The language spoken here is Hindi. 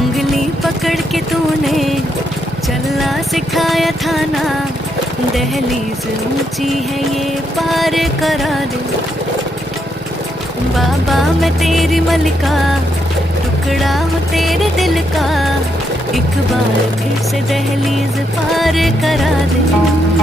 उंगली पकड़ के तूने चलना सिखाया था ना, दहलीज ऊंची है ये पार करा दे। बाबा मैं तेरी मलिका, टुकड़ा हूँ तेरे दिल का, एक बार फिर से दहलीज पार करा दे।